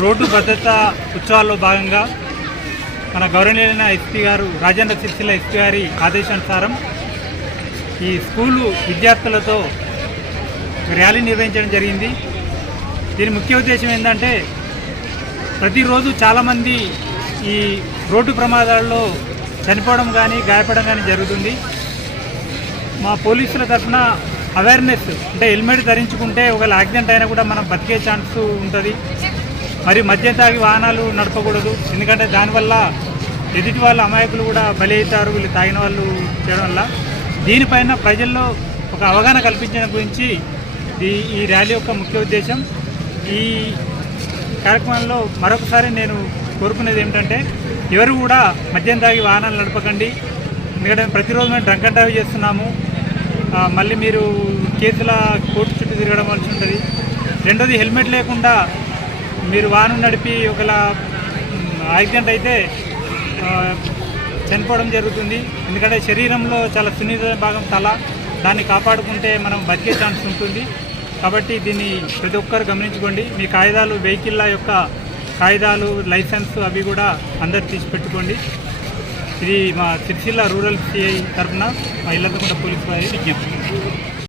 Road భద్రతా ఉత్సవాల్లో భాగంగా మన గౌరవనీయులైన ఎస్పీ గారు రాజేంద్ర సిరిసిల్ల ఎస్పీ గారి ఆదేశానుసారం ఈ స్కూలు విద్యార్థులతో ర్యాలీ నిర్వహించడం జరిగింది. దీని ముఖ్య ఉద్దేశం ఏంటంటే ప్రతిరోజు చాలామంది ఈ రోడ్డు ప్రమాదాల్లో చనిపోవడం కానీ గాయపడడం కానీ జరుగుతుంది. మా పోలీసుల తరఫున అవేర్నెస్ అంటే హెల్మెట్ ధరించుకుంటే ఒకవేళ యాక్సిడెంట్ అయినా కూడా మనం బతికే ఛాన్స్ ఉంటుంది. మరి మద్యం తాగి వాహనాలు నడపకూడదు, ఎందుకంటే దానివల్ల ఎదుటి వాళ్ళ అమాయకులు కూడా బలి అవుతారు వీళ్ళు తాగిన వాళ్ళు చేయడం వల్ల. దీనిపైన ప్రజల్లో ఒక అవగాహన కల్పించడం గురించి ఈ ర్యాలీ యొక్క ముఖ్య ఉద్దేశం. ఈ కార్యక్రమంలో మరొకసారి నేను కోరుకునేది ఏమిటంటే ఎవరు కూడా మద్యం తాగి వాహనాలు నడపకండి, ఎందుకంటే ప్రతిరోజు మేము డ్రంక్ అండ్ డ్రైవ్ చేస్తున్నాము. మళ్ళీ మీరు కేసుల కోర్టు చుట్టూ తిరగడం వలసి ఉంటుంది. రెండోది హెల్మెట్ లేకుండా మీరు వాహనం నడిపి ఒకవేళ యాక్సిడెంట్ అయితే చనిపోవడం జరుగుతుంది. ఎందుకంటే శరీరంలో చాలా సున్నిత భాగం తల, దాన్ని కాపాడుకుంటే మనం బతికే ఛాన్స్ ఉంటుంది. కాబట్టి దీన్ని ప్రతి ఒక్కరు గమనించుకోండి. మీ కాగితాలు, వెహికల్ల యొక్క కాగితాలు, లైసెన్స్ అవి కూడా అందరు తీసి పెట్టుకోండి. ఇది మా సిరిసిల్ల రూరల్ సిఐ తరఫున మా ఇల్లంతకుంట పోలీసు వారి విజ్ఞప్తి.